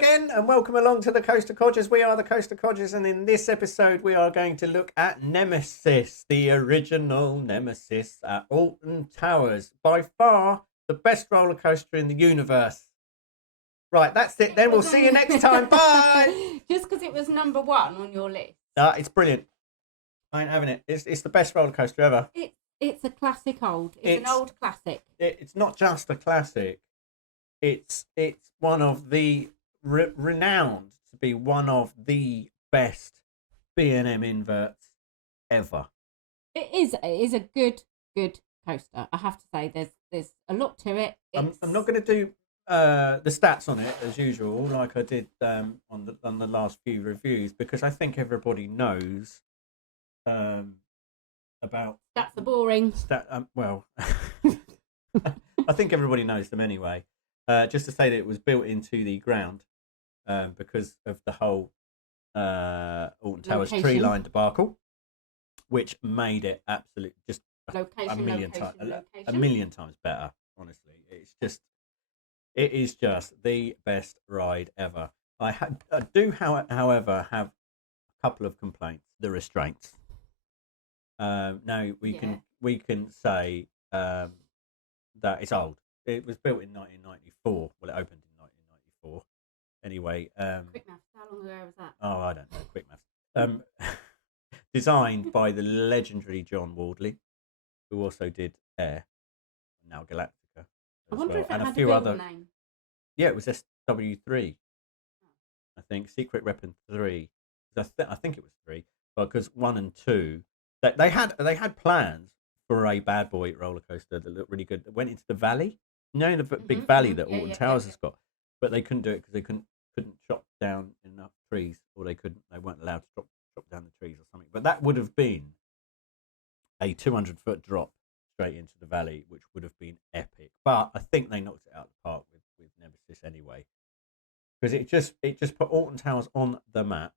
again, and welcome along to the Coaster Codgers. We are the Coaster Codgers, and in this episode, we are going to look at Nemesis, the original Nemesis at Alton Towers. By far, the best roller coaster in the universe. Right, that's it. Then we'll see you next time. Bye. Just because it was number one on your list. It's brilliant. I ain't having it. It's the best roller coaster ever. It's a classic old. It's an old classic. It's not just a classic. It's one of the renowned to be one of the best B&M inverts ever. It is a good coaster. I have to say, there's a lot to it. I'm not going to do the stats on it as usual, like I did on the last few reviews, because I think everybody knows about stats are boring. Well, I think everybody knows them anyway. Just to say that it was built into the ground because of the whole Alton Towers tree line debacle, which made it absolute just a million times better. Honestly, it is just the best ride ever. I do, however, have a couple of complaints. The restraints. Now we can say that it's old. It was built in 1994. Well, it opened in 1994. Anyway. Quick maths. How long ago was that? Oh, I don't know. Quick maths. Designed by the legendary John Wardley, who also did Air, now Galactica. I wonder if it and had a few other name. Yeah, it was SW3. I think Secret Weapon 3. I think it was 3, because 1 and 2 they had plans for a bad boy roller coaster that looked really good. That went into the valley. You know, the big valley that Alton Towers has got, but they couldn't do it because they couldn't chop down enough trees, or they weren't allowed to chop down the trees or something. But that would have been a 200-foot drop straight into the valley, which would have been epic. But I think they knocked it out of the park with Nemesis anyway, because it just put Alton Towers on the map.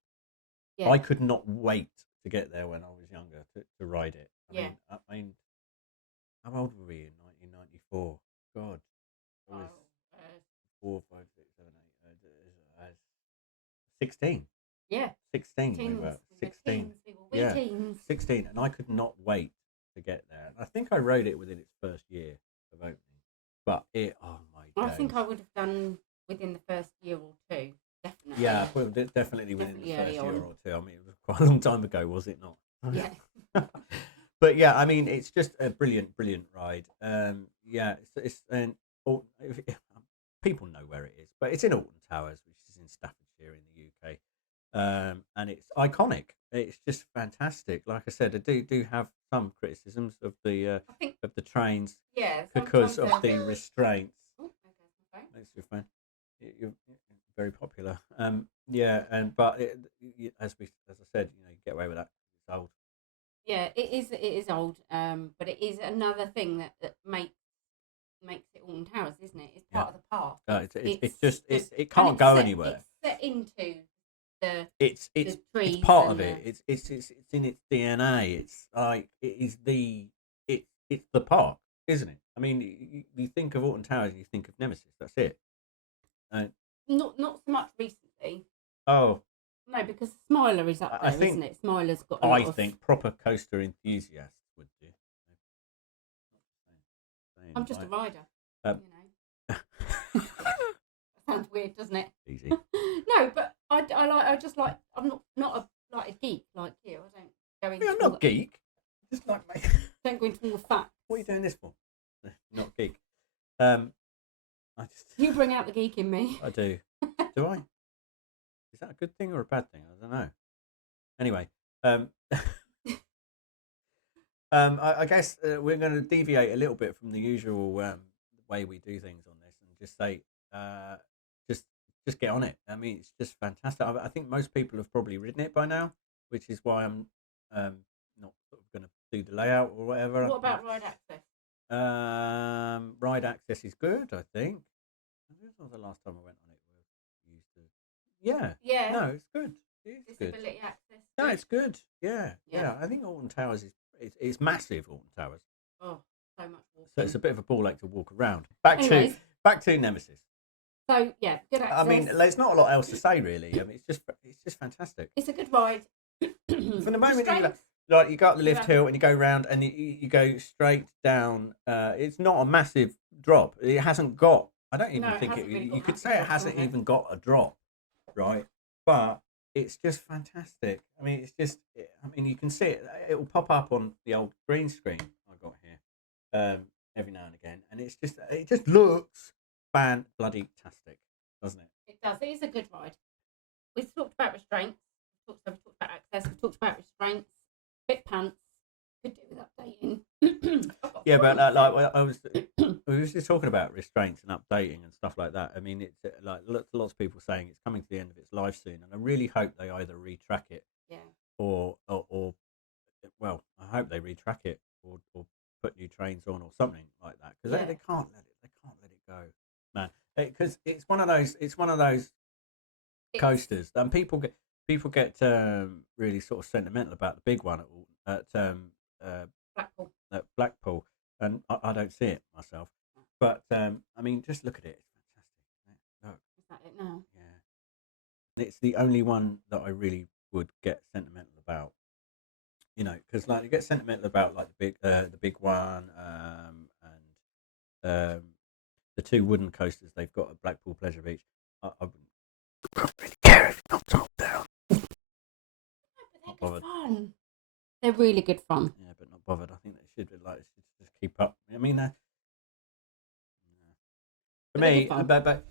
Yeah. I could not wait to get there when I was younger to ride it. I mean, how old were we in 1994? God, I was 4, 5, 6, 7, 8, 16. Yeah, 16. We were 16. Teens. 16, and I could not wait to get there. I think I rode it within its first year of opening, but oh my! I think I would have done within the first year or two. Definitely. Yeah, well, definitely within the first year or two. I mean, it was quite a long time ago, was it not? Yeah. But yeah, I mean, it's just a brilliant ride. Yeah, people know where it is, but it's in Alton Towers, which is in Staffordshire in the UK, and it's iconic. It's just fantastic. Like I said, I do have some criticisms of the trains, because of the restraints. Oh, okay. That's your phone. You're very popular. But as I said, you get away with that. It's old. Yeah, it is old. But it is another thing that makes it Alton Towers, isn't it? It's part of the park. It can't go anywhere. It's set into the it's trees. It's part of it. It's in its DNA. It's like it's the park, isn't it? I mean, you think of Alton Towers, you think of Nemesis. That's it. Not so much recently. Oh. No, because Smiler is up there, isn't it? Smiler's got I think proper coaster enthusiasts would do. I'm just a rider, you know. Sounds weird, doesn't it? Easy. No, but I just like, I'm not a geek like you. I don't go into I'm not geek. Just like me. Don't go into all the facts. What are you doing this for? Not geek. You bring out the geek in me. I do. Do I? Is that a good thing or a bad thing? I don't know. Anyway, I guess we're going to deviate a little bit from the usual way we do things on this, and just say, just get on it. I mean, it's just fantastic. I think most people have probably ridden it by now, which is why I'm not sort of going to do the layout or whatever. What about ride access? Ride access is good, I think. When was the last time I went on it? We used to. Yeah. Yeah. No, it's good. It's good. Disability access. No, it's good. Yeah. I think Alton Towers it's massive. Alton Towers. Oh, so much walking. So it's a bit of a ball ache to walk around. Back to Nemesis. So yeah, good access. I mean, there's not a lot else to say really. I mean, it's just fantastic. It's a good ride. From the moment you Restraints, like you go up the lift Yeah. hill and you go round and you go straight down. It's not a massive drop. It hasn't got. I don't even No, it think hasn't really got you could massive say it drops hasn't on it. even got a drop, right? But it's just fantastic. I mean, it's just. I mean, you can see it. It will pop up on the old green screen I got here every now and again, and it just looks fan-bloody-tastic, doesn't it? It does. It is a good ride. We've talked about restraints. We've talked about access. We've talked about restraints. Fit pants. Could do with updating. Yeah, but we was just talking about restraints and updating and stuff like that. I mean, it's like lots of people saying it's coming to the end of its life soon, and I really hope they either retrack it Yeah. or well, I hope they retrack it or put new trains on or something like that because Yeah. they can't let it go, man. Because it's one of those coasters, and people get really sort of sentimental about the big one at Blackpool. at Blackpool, and I don't see it myself. But I mean, just look at it; it's fantastic. Look, Is that it now? yeah, it's the only one that I really would get sentimental about. You know, because like you get sentimental about like the big one, and the two wooden coasters they've got at Blackpool Pleasure Beach. I wouldn't really care if it's not top down. No, but they're good fun. They're really good fun. Yeah, but not bothered. I think they should be like just keep up. I mean, for me, the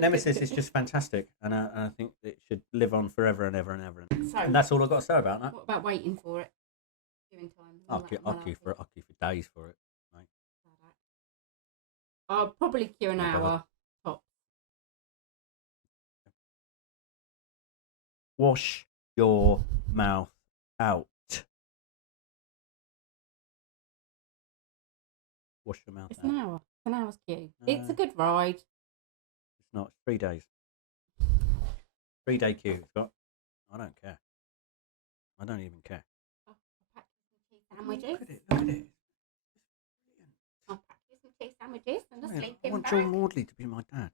Nemesis is just fantastic, and I think it should live on forever and ever and ever. So, And that's all I've got to say about that. what about waiting for it? Queuing time. I'll queue for days for it. Mate. I'll probably queue an Not bothered. hour. Top. Wash your mouth out. Wash your mouth It's out. an hour. It's an hour's queue. It's a good ride. It's not. It's 3 days. 3-day queue. It's got. I don't care. I don't even care. I'll pack you some cheese sandwiches. Look at it. I'll pack you some cheese sandwiches and a Brilliant. sleeping I want bag. John Wardley to be my dad.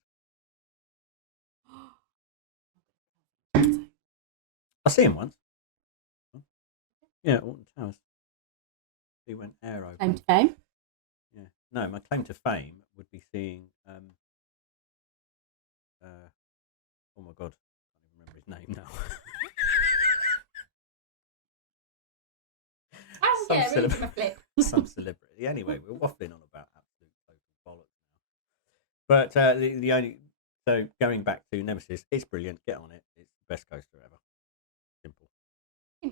I see him once. Yeah, Alton Towers. He went aero. Claim to fame. Yeah. No, my claim to fame would be seeing. Oh my god, I can't even remember his name now. Oh Some yeah, really celeb- give a flip. Some celebrity. Anyway, we're waffling on about absolute total bollocks now. But the only going back to Nemesis, it's brilliant. Get on it. It's the best coaster ever. Simple.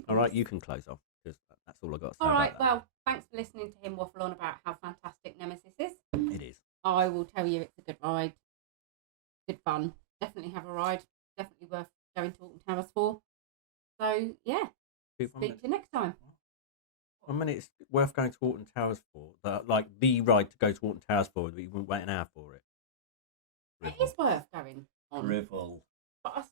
All right, you can close off because that's all I got to say. All right, about that. well, thanks for listening to him waffle on about how fantastic Nemesis is. It is. I will tell you it's a good ride. Good fun. Definitely have a ride. Definitely worth going to Alton Towers for. So, yeah. Speak to you next time. I mean, it's worth going to Alton Towers for. Like the ride to go to Alton Towers for, but you wouldn't wait an hour for it. It is worth going on. Drivel. But I